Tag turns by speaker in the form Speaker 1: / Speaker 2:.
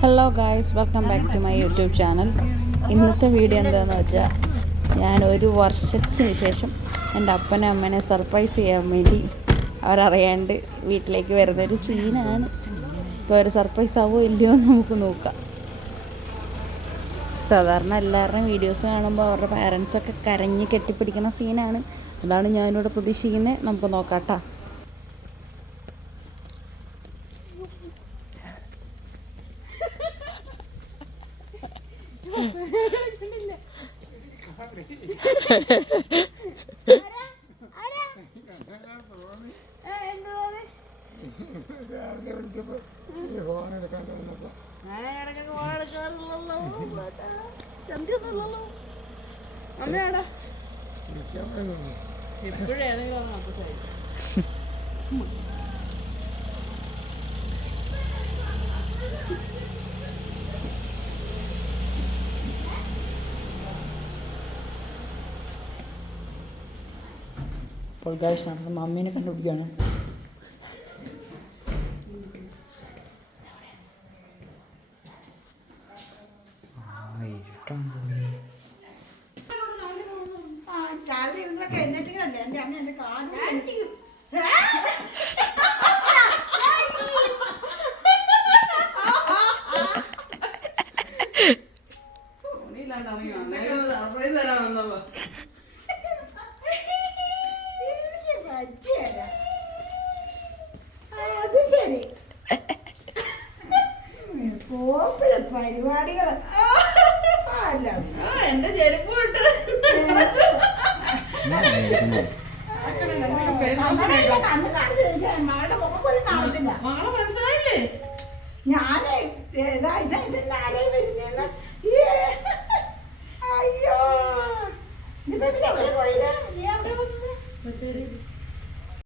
Speaker 1: Hello guys welcome back to my YouTube channel ഇന്നത്തെ video എന്താണെന്ന് വെച്ചാൽ ഞാൻ ഒരു വർഷത്തിന് ശേഷം എന്റെ അപ്പനും അമ്മേനെ സർപ്രൈസ് ചെയ്യാൻ വേണ്ടി അവരറിയാണ്ട് വീട്ടിലേക്ക് വരുന്നൊരു സീനാണ് ഇപ്പോൾ ഒരു സർപ്രൈസ് ആവോ ഇല്ലയോ എന്ന് നമുക്ക് നോക്കാം. സാധാരണ എല്ലാവരുടെയും വീഡിയോസ് കാണുമ്പോൾ അവരുടെ പാരൻസൊക്കെ കരഞ്ഞ് കെട്ടിപ്പിടിക്കുന്ന സീനാണ് അതാണ് ഞാനിവിടെ പ്രതീക്ഷിക്കുന്നത് നമുക്ക് നോക്കാം കേട്ടോ
Speaker 2: അപ്പോൾ ഗായ്സ് നമ്മുടെ മമ്മീനെ കണ്ടുപിടിക്കുകയാണ് ആ, ഇരുട്ടാൻ പോയി.
Speaker 3: മമ്മീനെ കണ്ടുപിടിക്കുകയാണ് എഴുന്നേറ്റിങ്ങല്ലേ എന്റെ പിന്നെ പരിപാടികൾ അല്ല
Speaker 1: എന്റെ ചെരുപ്പ്
Speaker 3: ഇട്ട് മനസ്സിലായില്ലേ? ഞാനേ ഏതാ ഇതാ ഇതന്നെ
Speaker 1: ആരെയും വരുന്നേന്ന്?
Speaker 3: അയ്യോ. പോയില്ലേ നീ അവിടെ വന്നത്?